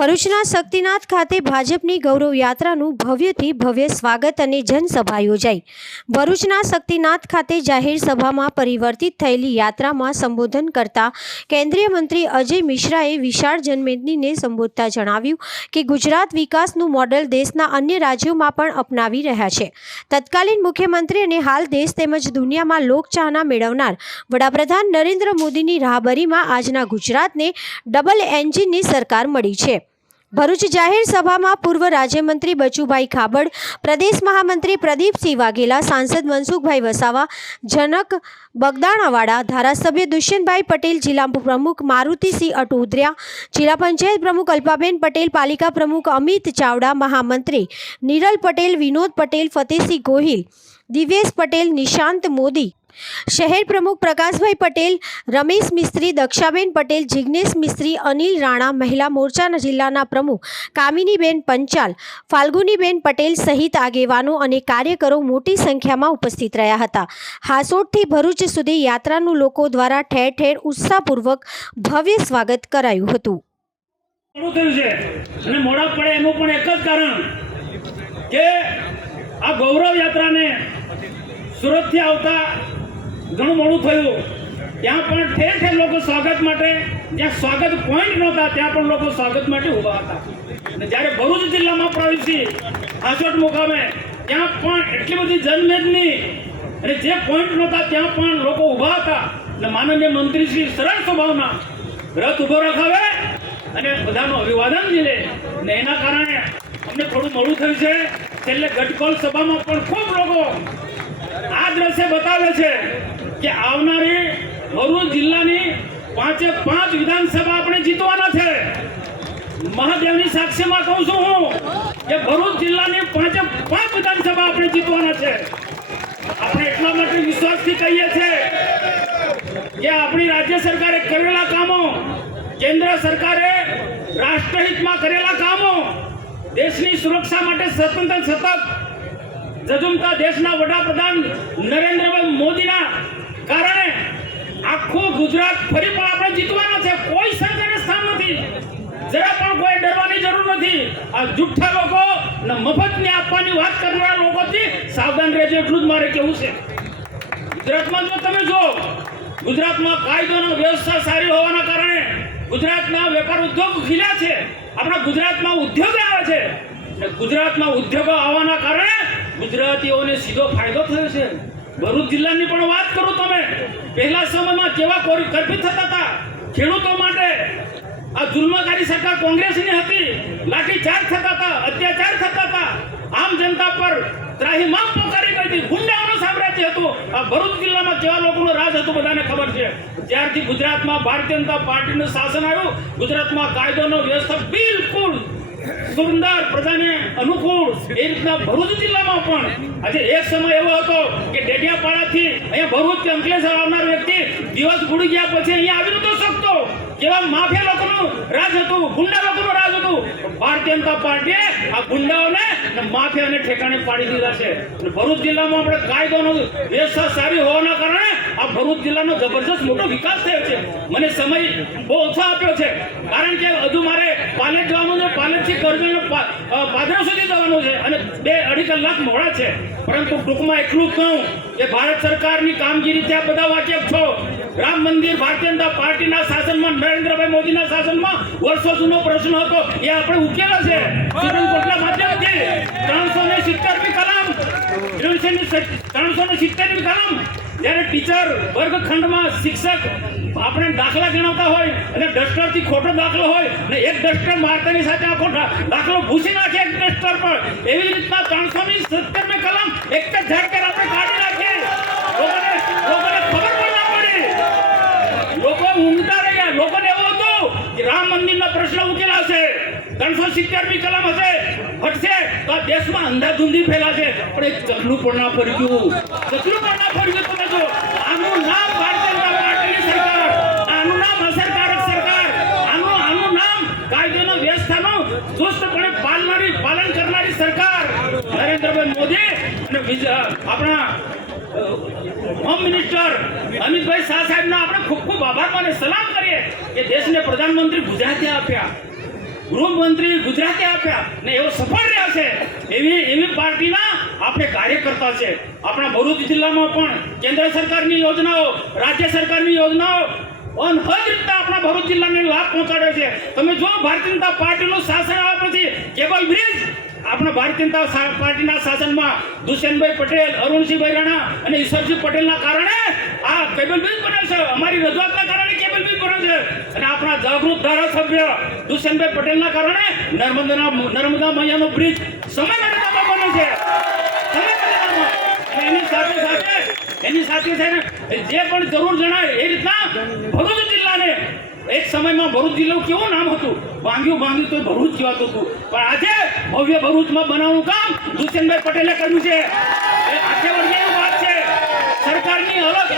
ભરૂચના શક્તિનાથ ખાતે ભાજપની ગૌરવ યાત્રાનું ભવ્યથી ભવ્ય સ્વાગત અને જનસભા યોજાઈ। ભરૂચના શક્તિનાથ ખાતે જાહેર સભામાં પરિવર્તિત થયેલી યાત્રામાં સંબોધન કરતા કેન્દ્રીય મંત્રી અજય મિશ્રાએ વિશાળ જનમેદનીને સંબોધતા જણાવ્યું કે ગુજરાત વિકાસનું મોડલ દેશના અન્ય રાજ્યોમાં પણ અપનાવી રહ્યા છે। તત્કાલીન મુખ્યમંત્રી અને હાલ દેશ તેમજ દુનિયામાં લોકચાહના મેળવનાર વડાપ્રધાન નરેન્દ્ર મોદીની રાહબરીમાં આજના ગુજરાતને ડબલ એન્જિનની સરકાર મળી છે। ભરૂચ જાહેર સભામાં પૂર્વ રાજ્યમંત્રી બચુભાઈ ખાબડ, પ્રદેશ મહામંત્રી પ્રદીપસિંહ વાઘેલા, સાંસદ મનસુખભાઈ વસાવા, જનક બગદાણાવાડા, ધારાસભ્ય દુષ્યંતભાઈ પટેલ, જિલ્લા પ્રમુખ મારુતિસિંહ અટુદરિયા, જિલ્લા પંચાયત પ્રમુખ અલ્પાબેન પટેલ, પાલિકા પ્રમુખ અમિત ચાવડા, મહામંત્રી નિરલ પટેલ, વિનોદ પટેલ, ફતેહસિંહ ગોહિલ, દિવેશ પટેલ, નિશાંત મોદી, શહેર પ્રમુખ પ્રકાશભાઈ પટેલ, રમેશ મિસ્ત્રી, દક્ષાબેન પટેલ, જિગ્નેશ મિસ્ત્રી, અનિલ રાણા, મહિલા મોરચાના જિલ્લાના પ્રમુખ કામિનીબેન પંચાલ, ફાલ્ગુનીબેન પટેલ સહિત આગેવાનો અને કાર્યકરો મોટી સંખ્યામાં ઉપસ્થિત રહ્યા હતા। હાસોટથી ભરૂચ સુધી યાત્રાનું લોકો દ્વારા ઠેર ઠેર ઉત્સાહપૂર્વક ભવ્ય સ્વાગત કરાયું હતું। મોડા પડે એનું પણ એક જ કારણ કે આ ગૌરવ યાત્રાને સુરતથી આવતા ઘણું મોડું થયું। ત્યાં પણ ઠેર ઠેર લોકો સ્વાગત માટે, જ્યાં સ્વાગત પોઈન્ટ નહોતા ત્યાં પણ લોકો સ્વાગત માટે ઊભા હતા। અને જ્યારે ભરૂચ જિલ્લામાં પ્રવેશી હાસોટ મુકામે ત્યાં પણ એટલી બધી જનમેદની અને જે પોઈન્ટ નહોતા ત્યાં પણ લોકો ઊભા હતા। અને માનનીય મંત્રીશ્રી સરળ સ્વભાવના રથ ઊભો રખાવે અને બધાનું અભિવાદન લે અને એના કારણે અમને થોડું મોડું થયું છે। છેલ્લે ગટકોલ સભામાં પણ ખૂબ લોકો આ દ્રશ્ય બતાવે છે કે આવનારી ભરૂચ જિલ્લાની 5 વિધાનસભા આપણે જીતવાના છે। મહાદેવની સાક્ષીમાં કહું છું હું કે ભરૂચ જિલ્લાની 5 વિધાનસભા આપણે જીતવાના છે। આપણે એટલા માટે વિશ્વાસથી કહીએ છીએ કે આપણી રાજ્ય સરકારે કરેલા કામો, કેન્દ્ર સરકારે રાષ્ટ્રહિતમાં કરેલા કામો, દેશની સુરક્ષા માટે સતત જજુમતા દેશના વડાપ્રધાન નરેન્દ્રભાઈ મોદીના કારણે આખું ગુજરાત ફરી પણ આપણે જીતવાના છે। કોઈ સંકટને સ્થાન નથી, જરા પણ કોઈ ડરવાની જરૂર નથી। આ જુઠ્ઠા લોકો ને મફતની આપવાની વાત કરનારા લોકોથી સાવધાન રહેજો એટલું જ મારે કહેવું છે। ગુજરાતમાં જો તમે જો ગુજરાતમાં કાયદોની વ્યવસ્થા સારી હોવાના કારણે ગુજરાતના વેપાર ઉદ્યોગ ખીલ્યા છે। આપણા ગુજરાતમાં ઉદ્યોગ આવે છે। ગુજરાતમાં ઉદ્યોગો આવવાના કારણે ગુજરાતીઓને સીધો ફાયદો થયો છે। ભરૂચ જિલ્લાની પણ વાત કરું તમે, પહેલા સમયમાં કેવા કરફ્યુ થતા હતા ખેડૂતો માટે। આ જુલ્મકારી સરકાર કોંગ્રેસની હતી, લાઠીચાર્જ થતા હતા, અત્યાચાર થતા હતા, આમ જનતા પર ત્રાહિમામ પોકારી ગઈ હતી, ગુંડાઓનું સામ્રાજ્ય હતું। આ ભરૂચ જિલ્લામાં કેવા લોકોનું રાજ હતું બધાને ખબર છે। જ્યારથી ગુજરાતમાં ભારતીય જનતા પાર્ટીનું શાસન આવ્યું, ગુજરાતમાં કાયદોનો વ્યવસ્થા બિલકુલ સુંદર, પ્રજાને અનુકૂળ એ રીતના ભરૂચ જિલ્લામાં પણ આજે એક સમય એવો હતો કે ડેડિયાપાડાથી અહીંયા ભરૂચ કે અંકલેશ્વર આવનાર વ્યક્તિ દિવસ ગુડી ગયા પછી અહીંયા આવી નતો શકતો। કેવા માફિયા લોકોનું રાજ હતું, ગુંડા લોકોનું રાજ હતું। ભારતીય જનતા પાર્ટીએ આ ગુંડાઓને અને માફિયાને ઠેકાણે પાડી દીધા છે। ભરૂચ જિલ્લામાં આપણે કાયદોનો વ્યવસ્થા સારી હોવાના કારણે આ ભરૂચ જિલ્લાનો જબરજસ્ત મોટો વિકાસ થયો છે। મને સમય બહુ ઓછો આપ્યો છે કારણ કે હજુ મારે પાલેજ જવાનું છે, પાલેજથી કરજણ પાદરા સુધી જવાનું છે અને 2-2.5 કલાક મોડા છે। પરંતુ ટૂંકમાં એટલું જ કહું કે ભારત સરકારની કામગીરી ત્યાં બધા વાકેફ છો। રામ મંદિર ભારતીય જનતા પાર્ટીના શાસનમાં, નરેન્દ્રભાઈ મોદીના શાસનમાં વર્ષો જૂનો પ્રશ્ન હતો, એ આપણે ઉકેલા છે। સુપ્રીમ કોર્ટના માધ્યમથી 370મી કલમ, 370મી કલમ, જ્યારે ટીચર વર્ગખંડમાં શિક્ષક આપણે દાખલા ગણાવતા હોય અને ડસ્ટરથી ખોટો દાખલો હોય અને એક ડસ્ટર મારતાની સાથે આખો દાખલો ભૂસી નાખે એક ડસ્ટર પર, એવી રીતના 370મી કલમ એક જ ઝાટકે આપણે કાઢી નાખીએ। લોકોને ખબર પણ ના પડી, લોકો ઊંઘતા રહ્યા। લોકોને એવું હતું કે રામ મંદિરના પ્રશ્ન ઉકેલાશે, 370મી કલમ હશે, હટશે તો આ દેશમાં અંધાધૂંધી ફેલાશે। પણ એક ચકલું પણ ના ફર્યું, તમે જો આનું નામ ભારતીય જનતા પાર્ટીની સરકાર, આનું નામ અસરકારક સરકાર, આનું નામ કાયદોનો વ્યવસ્થાનો ચુસ્તપણે પાલન કરનારી સરકાર નરેન્દ્રભાઈ મોદી અને આપણા હોમ મિનિસ્ટર અમિતભાઈ શાહ સાહેબના આપણે ખૂબ ખૂબ આભાર માને સલામ કરીએ કે દેશને પ્રધાનમંત્રી ગુજરાતે આપ્યા। ગૃહમંત્રી ગુજરાતે આપ્યા ને એવો સફળ રહ્યા છે એવી પાર્ટીના આપણે કાર્યકર્તા છે. આપણા ભરૂચ જિલ્લામાં પણ કેન્દ્ર સરકારની યોજનાઓ, રાજ્ય સરકારની યોજનાઓ અનહદ રીતે આપણા ભરૂચ જિલ્લાને લાભ પહોંચાડે છે. તમે જો ભારતીય જનતા પાર્ટીનું શાસન આવ્યા પછી કેબલ બ્રિજ આપણા ભારતીય જનતા પાર્ટીના શાસનમાં દુષ્યંતભાઈ પટેલ, અરુણસિંહભાઈ રાણા અને ઈશ્વરસિંહ પટેલના કારણે આ કેબલ બ્રિજ બને છે. અમારી રજૂઆતના કારણે કેબલ બ્રિજ બને છે અને આપણા જાગૃત ધારાસભ્ય દુષ્યંતભાઈ પટેલના કારણે નર્મદા મૈયાનો બ્રિજ સમય મર્યાદામાં બને છે. સમય મર્યાદામાં. એની સાથે જે પણ જરૂર જણાય એ રીતના ભરૂચ જિલ્લાને એક સમયમાં ભરૂચ જિલ્લાનું કેવું નામ હતું, ભાંગ્યું તો ભરૂચ કહેવાતું હતું, પણ આજે ભવ્ય ભરૂચમાં બનાવવાનું કામ દુષ્યંતભાઈ પટેલે કર્યું છે. એ આખે વર્ષની વાત છે. સરકારની અલગ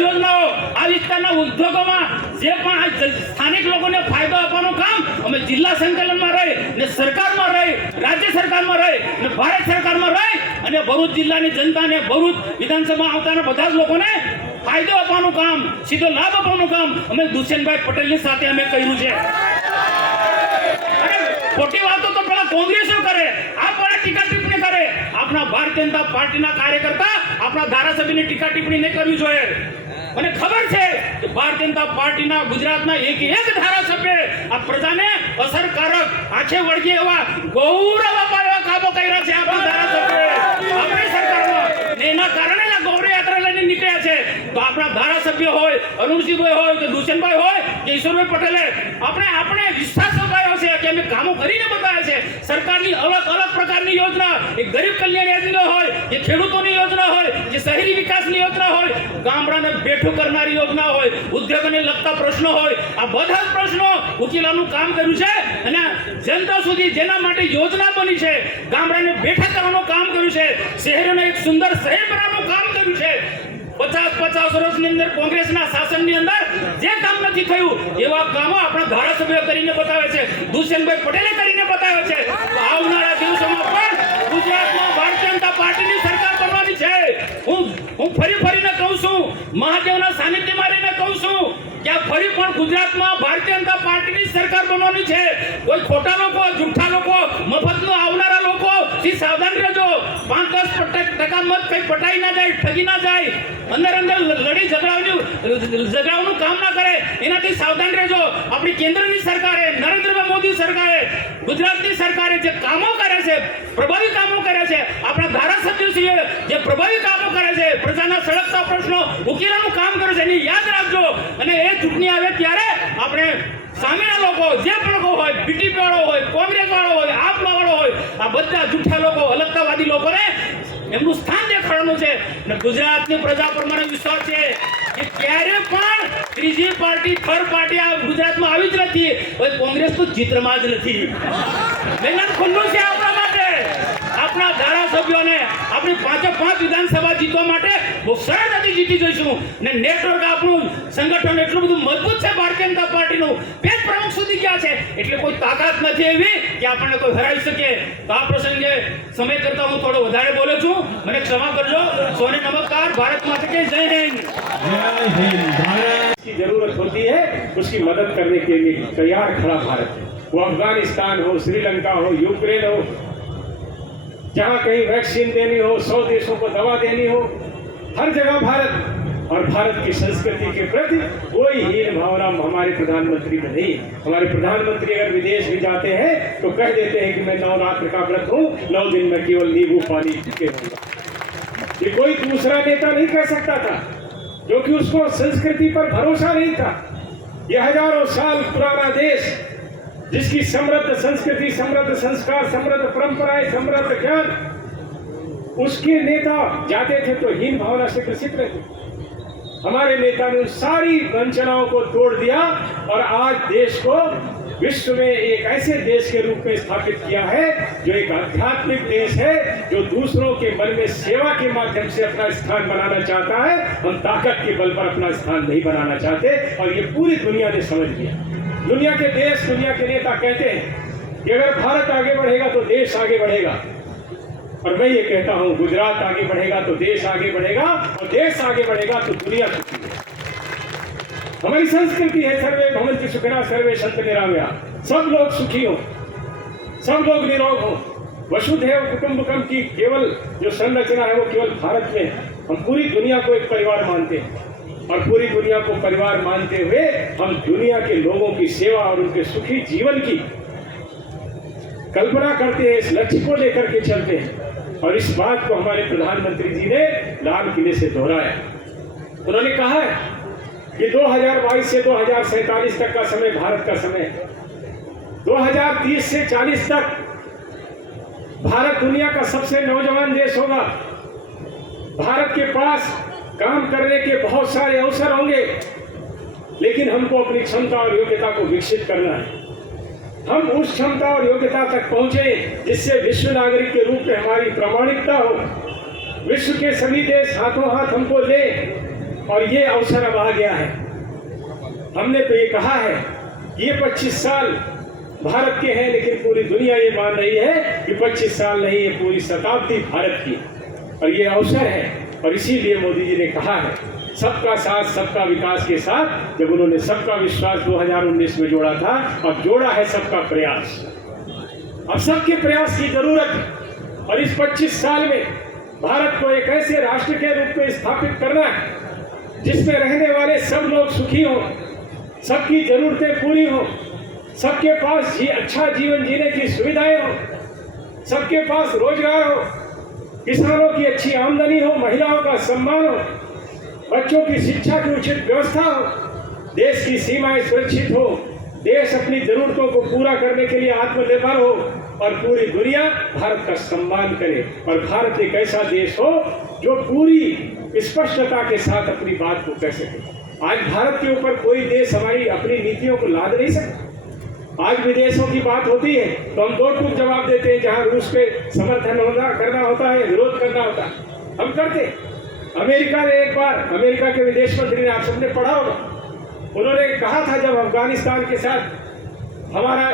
યોજનાઓ આ વિસ્તારના ઉદ્યોગોમાં જે પણ આ સ્થાનિક લોકોને ફાયદો આપવાનું કામ અમે જિલ્લા સંકલનમાં રહી ને સરકારમાં રહી, રાજ્ય સરકારમાં રહી ને ભારત સરકારમાં રહી અને ભરૂચ જિલ્લાની જનતાને, ભરૂચ વિધાનસભામાં આવતાના બધા જ લોકોને ફાયદો આપવાનું કામ, સીધો લાભ આપવાનું કામ અમે દુષ્યંતભાઈ પટેલની સાથે અમે કર્યું છે. અને ખોટી વાતો તો પેલા કોંગ્રેસો કરે, આ પણ ટીકા ટિપ્પણી કરે. આપણા ભારતીય જનતા પાર્ટીના કાર્યકર્તા આપણા ધારાસભ્યની ટીકા ટિપ્પણી નહીં કરવી જોઈએ. મને ખબર છે કે ભારતીય જનતા પાર્ટીના ગુજરાતના એક ધારાસભ્ય આ પ્રજાને અસરકારક, આંખે વળગે એવા ગૌરવ અપાય એવા કામો કર્યા છે આપણા ધારાસભ્ય આપણી સરકારમાં. એના કારણે આ ગૌરવ યાત્રા લઈને નીકળ્યા છે. તો આપણા ધારાસભ્ય હોય, અરુણસિંહભાઈ હોય કે દુષ્યંતભાઈ હોય કે ઈશ્વરભાઈ પટેલે આપણે વિશ્વાસ અપાયો છે કે અમે કામો કરીને બતાવ્યા છે. સરકારની અલગ પ્રકારની યોજના, એ ગરીબ કલ્યાણ યોજના હોય, એ ખેડૂતોની યોજના હોય, જે શહેરી વિકાસની યોજના હોય, ગામડાને બેઠું કરનારી યોજના હોય, ઉદ્યોગોને લગતા પ્રશ્નો હોય, આ બધા જ પ્રશ્નો ઉકેલવાનું કામ કર્યું છે. અને જનતા સુધી જેના માટે યોજના બની છે, ગામડાને બેઠા કરવાનું કામ કર્યું છે, શહેરોને એક સુંદર શહેર બનાવવાનું કામ કર્યું છે. 50 વર્ષની અંદર કોંગ્રેસના શાસનની અંદર જે કામ નથી થયું એવા કામો આપણા ધારાસભ્યો કરીને બતાવે છે, દુષ્યંતભાઈ પટેલે કરીને બતાવે છે. આવનારા દિવસોમાં પણ ગુજરાતમાં ભારતીય જનતા પાર્ટીની સરકાર બનવાની છે. હું ફરીને કહું છું, મહાદેવના સાનિધ્યમાં રહીને કહું છું કે આ ફરી પણ ગુજરાતમાં ભારતીય જનતા પાર્ટીની સરકાર બનવાની છે. કોઈ ખોટા લોકો, જૂઠા લોકો, મફતનો આવનારા લોકો થી સાવધાન રહેજો. 5-10% મત કઈ પટાઈ ના જાય, ઠગી ના જાય, અંદર લડી ઝઘડાઓનું કામ ના કરે, એનાથી સાવધાન રહેજો. આપણી કેન્દ્રની સરકારે, નરેન્દ્રભાઈ મોદી સરકારે, ગુજરાતની સરકારે જે કામો કરે છે, પ્રભાવી કામો કરે છે, આપણા ધારાસભ્યોશ્રીએ જે પ્રભાવી કામો કરે છે, પ્રજાના સળગતા પ્રશ્નો ઉકેલવાનું કામ કરે છે, એની યાદ રાખજો. અને એ ચૂંટણી આવે ત્યારે આપણે સામેના લોકો, જે પણ લોકો હોય, બીટીપી વાળો હોય, કોંગ્રેસ વાળો હોય, આપના વાળો હોય, આ બધા જૂઠા લોકો, અલગતાવાદી લોકોને એમનું સ્થાન દેખાડવાનું છે. અને ગુજરાતની પ્રજા પર મને વિશ્વાસ છે કે ક્યારે પણ ત્રીજી પાર્ટી, થર્ડ પાર્ટી આ ગુજરાતમાં આવી જ નથી. હવે કોંગ્રેસ તો ચિત્રમાં જ નથી. મેદાન ખુલ્લું છે આપણા માટે. આપણા ધારાસભ્યોને આપણી 5 વિધાનસભા જીતવા માટે બહુ સરળતાથી જીતી જઈશું. ને નેટવર્ક આપણું સંગઠન એટલું બધું મજબૂત છે ભારતીય જનતા પાર્ટીનું, પેજ પ્રમુખ સુધી ગયા છે, એટલે કોઈ તાકાત નથી એવી કે આપણને કોઈ હરાવી શકે. તો આ પ્રસંગે સમય કરતા હું થોડો વધારે બોલું છું, મને ક્ષમા કરજો. સોને નમસ્કાર. ભારત माता की जय हिंद. की जरूरत होती है उसकी मदद करने के लिए तैयार खड़ा भारत है. वो अफगानिस्तान हो, श्रीलंका हो, यूक्रेन हो, जहाँ कहीं वैक्सीन देनी हो, 100 देशों को दवा देनी हो, हर जगह भारत. और भारत की संस्कृति के प्रति कोई हीन भावना हमारे प्रधानमंत्री में नहीं. हमारे प्रधानमंत्री अगर विदेश भी जाते हैं तो कह देते हैं कि मैं नवरात्र का व्रत हूँ, 9 दिन में केवल नींबू पानी पीते रहूंगा. ये कोई दूसरा नेता नहीं कह सकता था, क्योंकि उसको संस्कृति पर भरोसा नहीं था. ये हजारों साल पुराना देश, जिसकी समृद्ध संस्कृति, समृद्ध संस्कार, समृद्ध परंपराएं, समृद्ध ज्ञान, उसके नेता जाते थे तो हीन भावना से ग्रसित रहते. हमारे नेता ने सारी वंचनाओं को तोड़ दिया और आज देश को विश्व में एक ऐसे देश के रूप में स्थापित किया है जो एक आध्यात्मिक देश है, जो दूसरों के मन में सेवा के माध्यम से अपना स्थान बनाना चाहता है. हम ताकत के बल पर अपना स्थान नहीं बनाना चाहते और ये पूरी दुनिया ने समझ लिया. दुनिया के देश, दुनिया के नेता कहते हैं कि अगर भारत आगे बढ़ेगा तो देश आगे बढ़ेगा. और मैं ये कहता हूँ, गुजरात आगे बढ़ेगा तो देश आगे बढ़ेगा, और देश आगे बढ़ेगा तो दुनिया सुखी है. हमारी संस्कृति है सर्वे भवन्ति सुखिनः सर्वे सन्तु निरामयाः. सब लोग सुखी हो, सब लोग निरोग हो। वसुधैव कुटुंबकम की केवल जो संरचना है वो केवल भारत में है। हम पूरी दुनिया को एक परिवार मानते हैं और पूरी दुनिया को परिवार मानते हुए हम दुनिया के लोगों की सेवा और उनके सुखी जीवन की कल्पना करते हैं, इस लक्ष्य को लेकर के चलते हैं। और इस बात को हमारे प्रधानमंत्री जी ने लाल किले से दोहराया। उन्होंने कहा है कि 2022 से 2047 तक का समय भारत का समय है। 2030 से 40 तक भारत दुनिया का सबसे नौजवान देश होगा। भारत के पास काम करने के बहुत सारे अवसर होंगे, लेकिन हमको अपनी क्षमता और योग्यता को विकसित करना है। हम उस क्षमता और योग्यता तक पहुंचे जिससे विश्व नागरिक के रूप में हमारी प्रामाणिकता हो, विश्व के सभी देश हाथों हाथ हमको ले। और ये अवसर अब आ गया है। हमने तो ये कहा है कि ये 25 साल भारत के हैं, लेकिन पूरी दुनिया ये मान रही है कि 25 साल नहीं, ये पूरी शताब्दी भारत की। और ये अवसर है, और इसीलिए मोदी जी ने कहा है सबका साथ सबका विकास के साथ। जब उन्होंने सबका विश्वास 2019 में जोड़ा था, अब जोड़ा है सबका प्रयास। अब सबके प्रयास की जरूरत है। और इस 25 साल में भारत को एक ऐसे राष्ट्र के रूप में स्थापित करना है जिसमें रहने वाले सब लोग सुखी हों, सबकी जरूरतें पूरी हों, सबके पास अच्छा जीवन जीने की सुविधाएं हों, सबके पास रोजगार हो, किसानों की अच्छी आमदनी हो, महिलाओं का सम्मान हो, बच्चों की शिक्षा की उचित व्यवस्था हो, देश की सीमाएं सुरक्षित हो, देश अपनी जरूरतों को पूरा करने के लिए आत्मनिर्भर हो और पूरी दुनिया भारत का सम्मान करे। और भारत एक ऐसा देश हो जो पूरी स्पष्टता के साथ अपनी बात को कह सके। आज भारत के ऊपर कोई देश हमारी अपनी नीतियों को लाद नहीं सकता। आज विदेशों की बात होती है तो हम दो टूक जवाब देते हैं। जहां रूस पे समर्थन करना होता है, विरोध करना होता है, हम करते। अमेरिका ने एक बार, अमेरिका के विदेश मंत्री ने, आप सबने पढ़ा होगा, उन्होंने कहा था जब अफगानिस्तान के साथ हमारा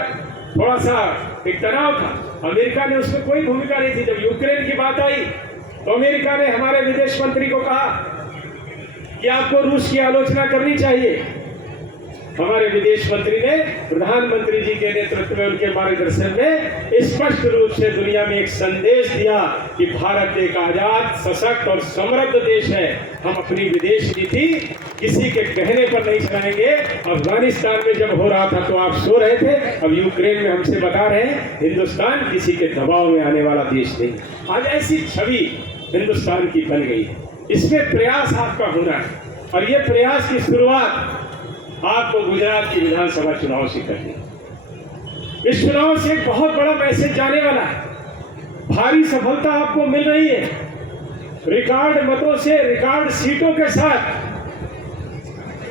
थोड़ा सा एक तनाव था, अमेरिका ने उसमें कोई भूमिका नहीं थी। जब यूक्रेन की बात आई तो अमेरिका ने हमारे विदेश मंत्री को कहा कि आपको रूस की आलोचना करनी चाहिए। हमारे विदेश मंत्री ने प्रधानमंत्री जी के नेतृत्व में, उनके मार्गदर्शन में स्पष्ट रूप से दुनिया में एक संदेश दिया कि भारत एक आजाद, सशक्त और समृद्ध देश है। हम अपनी विदेश नीति किसी के कहने पर नहीं चलाएंगे। अफगानिस्तान में जब हो रहा था तो आप सो रहे थे, अब यूक्रेन में हमसे बता रहे हैं हिंदुस्तान किसी के दबाव में आने वाला देश नहीं। आज ऐसी छवि हिंदुस्तान की बन गई है। इसमें प्रयास आपका होना है और ये प्रयास की शुरुआत आपको गुजरात की विधानसभा चुनाव से करनी है। इस चुनाव से एक बहुत बड़ा मैसेज जाने वाला है। भारी सफलता आपको मिल रही है। रिकॉर्ड मतों से, रिकॉर्ड सीटों के साथ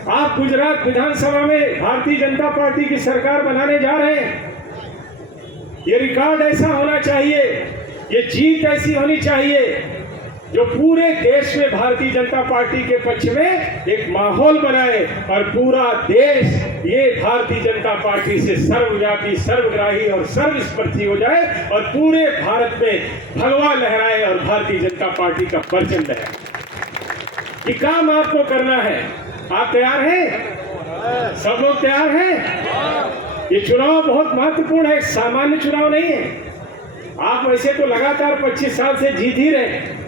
आप गुजरात विधानसभा में भारतीय जनता पार्टी की सरकार बनाने जा रहे हैं। ये रिकॉर्ड ऐसा होना चाहिए, ये जीत ऐसी होनी चाहिए जो पूरे देश में भारतीय जनता पार्टी के पक्ष में एक माहौल बनाए और पूरा देश ये भारतीय जनता पार्टी से सर्वव्यापी, सर्वग्राही और सर्वस्पर्शी हो जाए और पूरे भारत में भगवा लहराए और भारतीय जनता पार्टी का परचम लहराए। ये काम आपको करना है। आप तैयार हैं? सब लोग तैयार हैं? ये चुनाव बहुत महत्वपूर्ण है, सामान्य चुनाव नहीं है। आप वैसे तो लगातार 25 साल से जीत ही रहे हैं।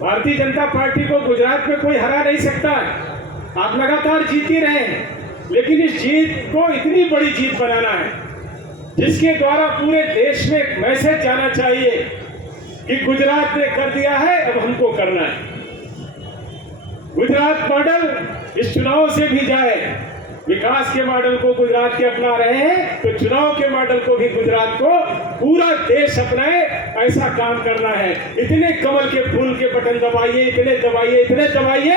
भारतीय जनता पार्टी को गुजरात में कोई हरा नहीं सकता। आप लगातार जीत ही रहे हैं, लेकिन इस जीत को इतनी बड़ी जीत बनाना है जिसके द्वारा पूरे देश में एक मैसेज जाना चाहिए कि गुजरात ने कर दिया है, अब हमको करना है। गुजरात मॉडल इस चुनाव से भी जाए। विकास के मॉडल को गुजरात के अपना रहे हैं तो चुनाव के मॉडल को भी गुजरात को पूरा देश अपनाए, ऐसा काम करना है। इतने कमल के फूल के बटन दबाइए, इतने दबाइए, इतने दबाइए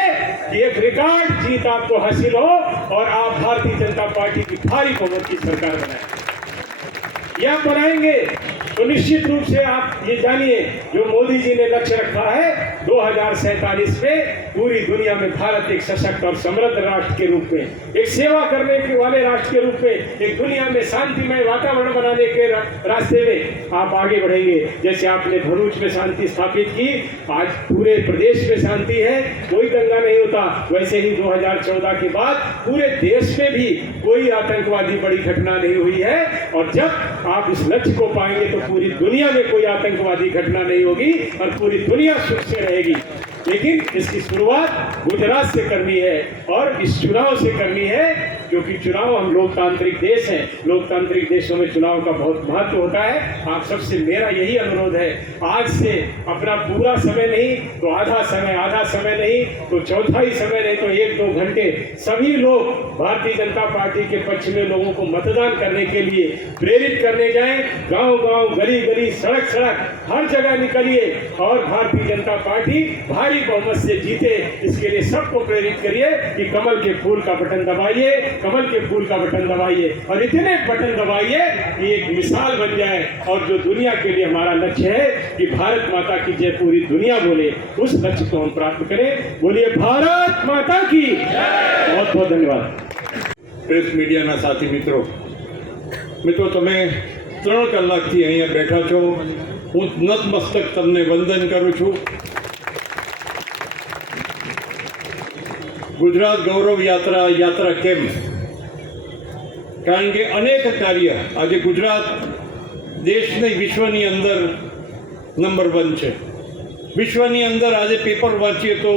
कि एक रिकॉर्ड जीत आपको हासिल हो और आप भारतीय जनता पार्टी की भारी बहुमत की सरकार बनाए। यह बनाएंगे तो निश्चित रूप से आप ये जानिए, जो मोदी जी ने लक्ष्य रखा है 2047 में, पूरी दुनिया में भारत एक सशक्त और समृद्ध राष्ट्र के रूप में, एक सेवा करने के वाले राष्ट्र के रूप में, एक दुनिया में शांतिमय वातावरण बनाने के रास्ते में आप आगे बढ़ेंगे। जैसे आपने भरूच में शांति स्थापित की, आज पूरे प्रदेश में शांति है, कोई दंगा नहीं होता। वैसे ही 2014 के बाद पूरे देश में भी कोई आतंकवादी बड़ी घटना नहीं हुई है। और जब आप इस लक्ष्य को पाएंगे तो पूरी दुनिया में कोई आतंकवादी घटना नहीं होगी और पूरी दुनिया सुख से रहेगी। लेकिन इसकी शुरुआत गुजरात से करनी है और इस चुनाव से करनी है, क्योंकि चुनाव, हम लोकतांत्रिक देश हैं, लोकतांत्रिक देशों में चुनाव का बहुत महत्व होता है। आप सबसे मेरा यही अनुरोध है, आज से अपना पूरा समय नहीं तो आधा समय नहीं तो चौथाई समय नहीं तो 1-2 घंटे सभी लोग भारतीय जनता पार्टी के पक्ष में लोगों को मतदान करने के लिए प्रेरित करने जाएं। गांव-गांव, गली-गली, सड़क-सड़क, हर जगह निकलिए और भारतीय जनता पार्टी भारी बहुमत से जीते, इसके लिए सबको प्रेरित करिए कि कमल के फूल का बटन दबाइए, कमल के फूल का बटन दबाइए और इतने बटन दबाइए कि एक मिसाल बन जाए। और जो दुनिया के लिए हमारा लक्ष्य है कि भारत माता की जय पूरी दुनिया बोले, उस लक्ष्य को हम प्राप्त करें। बोलिए भारत माता की बहुत बहुत धन्यवाद। પ્રેસ મીડિયાના સાથી મિત્રો, તમે 3 કલાકથી અહીંયા બેઠા છો, હું નતમસ્તક તમને વંદન કરું છું। ગુજરાત ગૌરવ યાત્રા કેમ? કારણ કે અનેક કાર્ય આજે ગુજરાત દેશ નહીં વિશ્વની અંદર નંબર 1 છે। વિશ્વની અંદર આજે પેપર વાંચીએ તો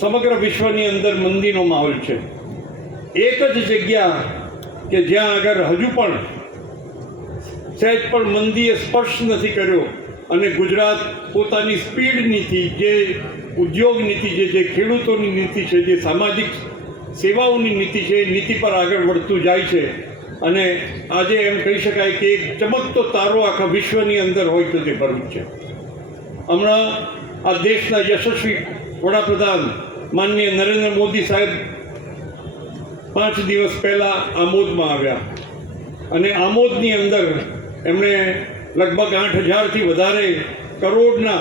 સમગ્ર વિશ્વની અંદર મંદીનો માહોલ છે। એક જ જગ્યા કે જ્યાં આગળ હજુ પણ સહેજ પણ મંદીએ સ્પર્શ નથી કર્યો અને ગુજરાત પોતાની સ્પીડ નીતિ, જે ઉદ્યોગ નીતિ છે, જે ખેડૂતોની નીતિ છે, જે સામાજિક સેવાઓની નીતિ છે, એ નીતિ પર આગળ વધતું જાય છે। અને આજે એમ કહી શકાય કે એક ચમકતો તારો આખા વિશ્વની અંદર હોય તો તે ભરૂચ છે। હમણાં આ દેશના યશસ્વી વડાપ્રધાન માનનીય નરેન્દ્ર મોદી સાહેબ 5 દિવસ પહેલાં આમોદમાં આવ્યા અને આમોદની અંદર એમણે લગભગ 8,000થી વધારે કરોડના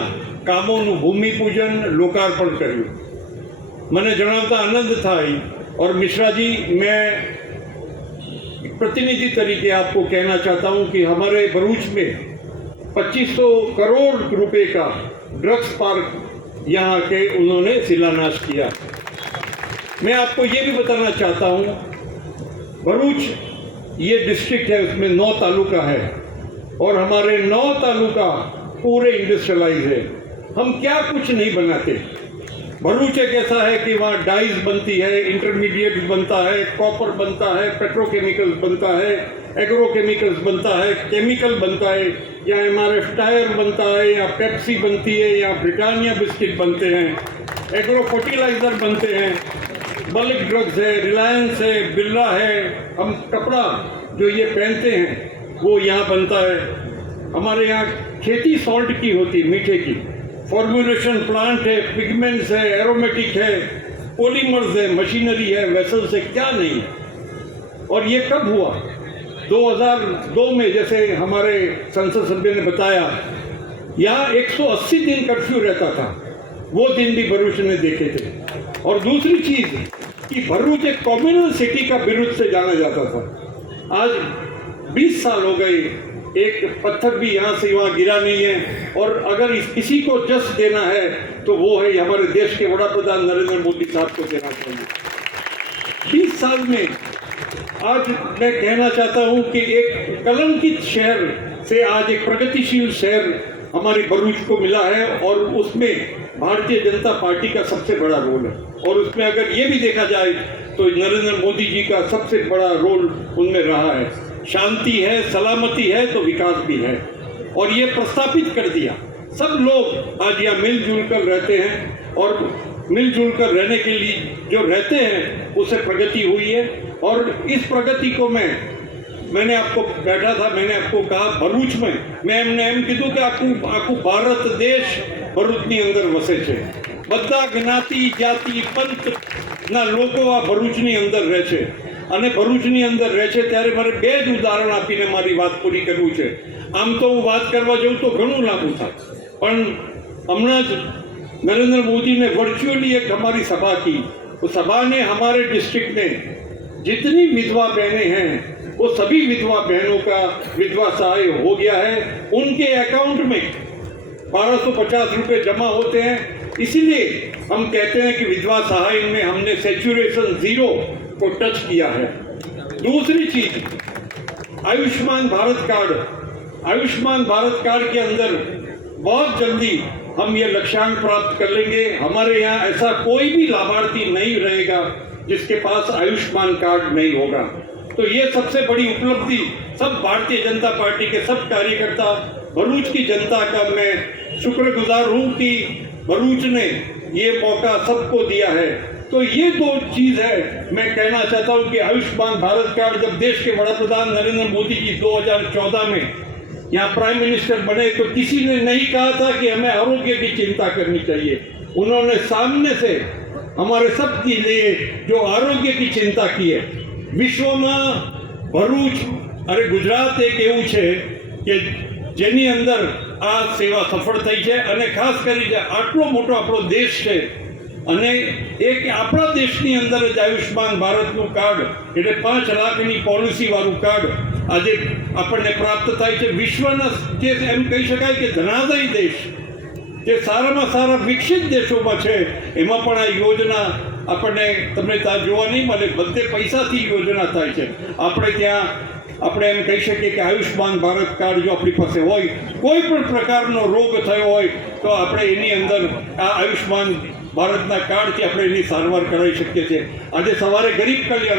કામોનું ભૂમિપૂજન, લોકાર્પણ કર્યું। મને જણાવતા આનંદ થાય। और मिश्रा जी, मैं प्रतिनिधि तरीके आपको कहना चाहता हूँ कि हमारे भरूच में 2500 करोड़ रुपए का ड्रग्स पार्क यहाँ के उन्होंने शिलान्यास किया। मैं आपको ये भी बताना चाहता हूँ, भरूच ये डिस्ट्रिक्ट है, उसमें 9 तालुका है और हमारे 9 तालुका पूरे इंडस्ट्रियलाइज है। हम क्या कुछ नहीं बनाते। भरूच एक ऐसा है कि वहाँ डाइज बनती है, इंटरमीडिएट बनता है, कॉपर बनता है, पेट्रोकेमिकल्स बनता है, एग्रोकेमिकल्स बनता है, केमिकल बनता है, या MRF टायर बनता है, या पेप्सी बनती है, या ब्रिटानिया बिस्किट बनते हैं, एग्रो फर्टिलाइजर बनते हैं, बल्क ड्रग्स है, रिलायंस है, बिरला है। हम कपड़ा जो ये पहनते हैं वो यहाँ बनता है। हमारे यहाँ खेती सॉल्ट की होती, मीठे की, फॉर्मुलेशन प्लांट है, पिगमेंट्स है, एरोमेटिक है, पॉलीमर्स है, मशीनरी है, वेसल्स है, क्या नहीं है। और ये कब हुआ? 2002 में, जैसे हमारे संसद सभ्य ने बताया, यहाँ 180 दिन कर्फ्यू रहता था, वो दिन भी भरूच ने देखे थे। और दूसरी चीज़ कि भरूच एक कम्युनल सिटी का बिरुद से जाना जाता था। आज 20 साल हो गए, एक पत्थर भी यहाँ से वहाँ गिरा नहीं है। और अगर किसी को जस देना है तो वो है हमारे देश के वड़ा प्रधान नरेंद्र मोदी साहब को देना चाहिए। 20 साल में आज मैं कहना चाहता हूँ कि एक कलंकित शहर से आज एक प्रगतिशील शहर हमारे भरूच को मिला है, और उसमें भारतीय जनता पार्टी का सबसे बड़ा रोल है। और उसमें अगर ये भी देखा जाए तो नरेंद्र मोदी जी का सबसे बड़ा रोल उनमें रहा है। शांति है, सलामती है तो विकास भी है, और ये प्रस्थापित कर दिया। सब लोग आज यहाँ मिलजुल कर रहते हैं, और मिलजुल कर रहने के लिए जो रहते हैं उससे प्रगति हुई है। और इस प्रगति को मैंने आपको बैठा था, मैंने आपको कहा भरूच में मैं एमने एम कीधું કે આખું ભારત દેશ ભરૂચની અંદર વસે છે। બધા જ્ઞાતિ, જાતિ, પંથના લોકો આ ભરૂચની અંદર રહે છે, અને ભરૂચની અંદર રહે છે ત્યારે મારે 2 જ ઉદાહરણ આપીને મારી વાત પૂરી કરવી છે। આમ તો હું વાત કરવા જાઉં તો ઘણું લાંબુ થાય, પણ હમણાં જ नरेंद्र मोदी ने वर्चुअली एक हमारी सभा की। उस सभा ने हमारे डिस्ट्रिक्ट में जितनी विधवा बहनें हैं वो सभी विधवा बहनों का विधवा सहाय हो गया है। उनके अकाउंट में 1250 रुपये जमा होते हैं। इसीलिए हम कहते हैं कि विधवा सहाय में हमने सैचुरेशन 0 को टच किया है। दूसरी चीज, आयुष्मान भारत कार्ड। आयुष्मान भारत कार्ड के अंदर बहुत जल्दी हम ये लक्ष्यांक प्राप्त कर लेंगे। हमारे यहाँ ऐसा कोई भी लाभार्थी नहीं रहेगा जिसके पास आयुष्मान कार्ड नहीं होगा। तो ये सबसे बड़ी उपलब्धि सब भारतीय जनता पार्टी के सब कार्यकर्ता, भरूच की जनता का मैं शुक्रगुजार हूँ कि भरूच ने ये मौका सबको दिया है। तो ये दो चीज है। मैं कहना चाहता हूँ कि आयुष्मान भारत कार्ड जब देश के वड़ा प्रधान नरेंद्र मोदी जी 2014 में यहाँ प्राइम मिनिस्टर बने तो किसी ने नहीं कहा था कि हमें आरोग्य की चिंता करनी चाहिए। उन्होंने सामने से हमारे सबके लिए जो आरोग्य की चिंता की है। विश्व में भरूच अरे गुजरात एक एवं है कि जेनी अंदर आ सेवा सफल थई है અને ખાસ કરીને આટલો મોટો આપણો દેશ છે અને એક આપણા દેશની અંદર જ આયુષ્માન ભારતનું કાર્ડ એટલે 5 લાખની પોલિસી વાળું કાર્ડ આજે આપણને પ્રાપ્ત થાય છે। વિશ્વના જે એમ કહી શકાય કે ધનાદય દેશ જે સારામાં સારા વિકસિત દેશોમાં છે એમાં પણ આ યોજના આપણને તમને ત્યાં જોવા નહીં મળે। બધે પૈસાથી યોજના થાય છે। આપણે ત્યાં આપણે એમ કહી શકીએ કે આયુષ્માન ભારત કાર્ડ જો આપણી પાસે હોય, કોઈ પણ પ્રકારનો રોગ થયો હોય તો આપણે એની અંદર આ આયુષ્માન ભારતના કાર્ડથી આપણે એની સારવાર કરાવી શકીએ છીએ। આજે સવારે ગરીબ કલ્યાણ